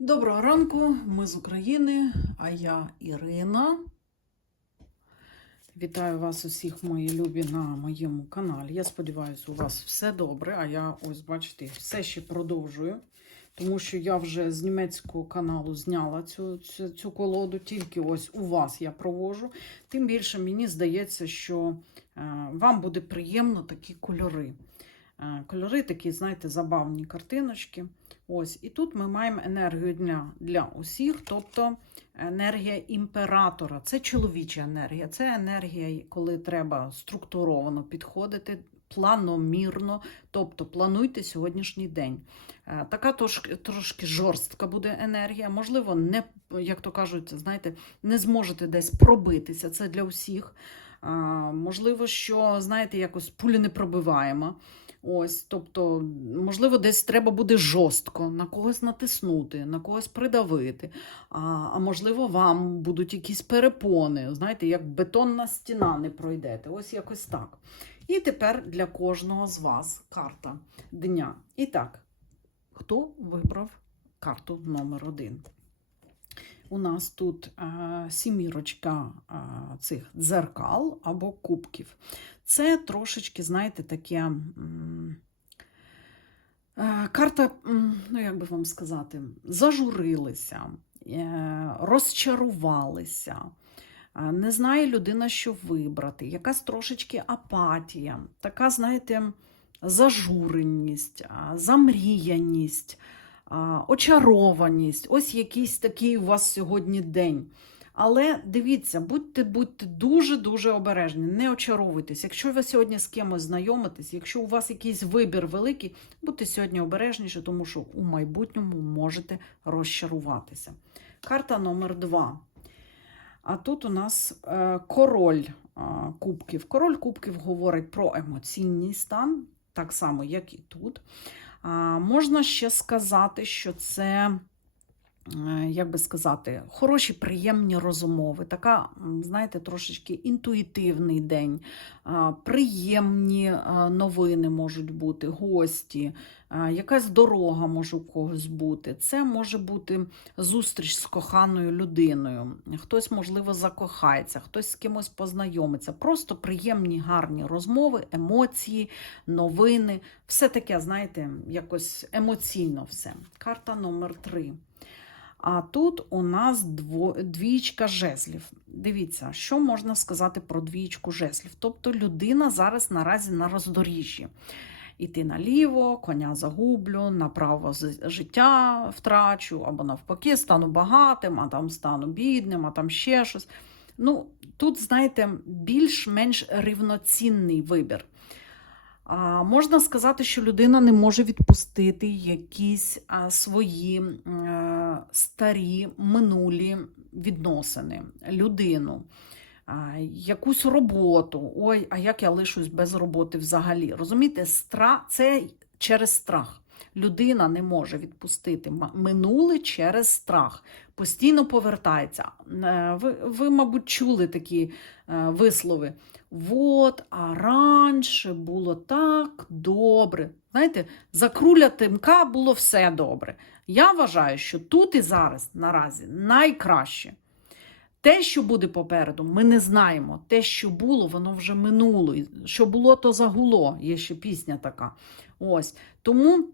Доброго ранку, ми з України, а я Ірина. Вітаю вас усіх, мої любі, на моєму каналі. Я сподіваюся, у вас все добре. А я ось, бачите, все ще продовжую, тому що я вже з німецького каналу зняла цю, цю, цю колоду, тільки ось у вас я провожу. Тим більше мені здається, що е, вам буде приємно такі кольори. Е, Кольори такі, знаєте, забавні картиночки. Ось, і тут ми маємо енергію дня для усіх, тобто енергія імператора. Це чоловіча енергія, це енергія, коли треба структуровано підходити, планомірно, тобто плануйте сьогоднішній день. Е, Така трошки, трошки жорстка буде енергія. Можливо, не, як то кажуть, знаєте, не зможете десь пробитися. Це для всіх. Можливо, що, знаєте, якось пулі не пробиваємо. Ось, тобто, можливо, десь треба буде жорстко на когось натиснути, на когось придавити. А, а можливо, вам будуть якісь перепони. Знаєте, як бетонна стіна не пройдете. Ось якось так. І тепер для кожного з вас карта дня. І так, хто вибрав карту номер один? У нас тут сімірочка цих дзеркал або кубків. Це трошечки, знаєте, таке е, карта, ну як би вам сказати, зажурилися, е, розчарувалися. Не знає людина, що вибрати, якась трошечки апатія, така, знаєте, зажуреність, замріяність, очарованість. Ось якийсь такий у вас сьогодні день. Але дивіться, будьте будьте дуже-дуже обережні, не очаровуйтесь. Якщо ви сьогодні з кимось знайомитесь, якщо у вас якийсь вибір великий, будьте сьогодні обережніші, тому що у майбутньому можете розчаруватися. Карта номер два. А тут у нас е, король кубків. Король кубків говорить про емоційний стан, так само, як і тут. Можна ще сказати, що це, як би сказати, хороші, приємні розмови. Така, знаєте, трошечки інтуїтивний день. Приємні е, новини можуть бути, гості, е, якась дорога може у когось бути. Це може бути зустріч з коханою людиною. Хтось, можливо, закохається, хтось з кимось познайомиться. Просто приємні, гарні розмови, емоції, новини. Все таке, знаєте, якось емоційно все. Карта номер три. А тут у нас дво, двічка жезлів. Дивіться, що можна сказати про двічку жезлів. Тобто людина зараз наразі на роздоріжжі. Іти наліво, коня загублю, направо життя втрачу, або навпаки, стану багатим, а там стану бідним, а там ще щось. Ну, тут, знаєте, більш-менш рівноцінний вибір. Можна сказати, що людина не може відпустити якісь свої е, старі минулі відносини, людину, якусь роботу. Ой, а як я лишусь без роботи взагалі? Розумієте, страх це через страх. Людина не може відпустити минуле через страх. Постійно повертається. Е, Ви, ви мабуть, чули такі е, вислови. Вот, а раніше було так добре. Знаєте, за круля тимка було все добре. Я вважаю, що тут і зараз наразі найкраще. Те, що буде попереду, ми не знаємо. Те, що було, воно вже минуло. Що було, то загуло. Є ще пісня така. Ось. Тому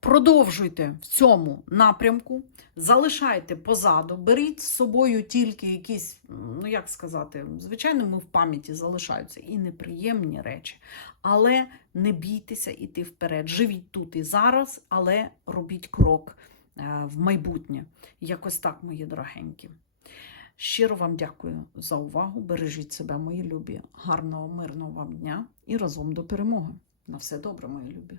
продовжуйте в цьому напрямку, залишайте позаду, беріть з собою тільки якісь, ну як сказати, звичайно, ми в пам'яті залишаються і неприємні речі. Але не бійтеся іти вперед. Живіть тут і зараз, але робіть крок е, в майбутнє. Якось так, мої дорогенькі. Щиро вам дякую за увагу. Бережіть себе, мої любі. Гарного, мирного вам дня і разом до перемоги. На все добре, мої любі.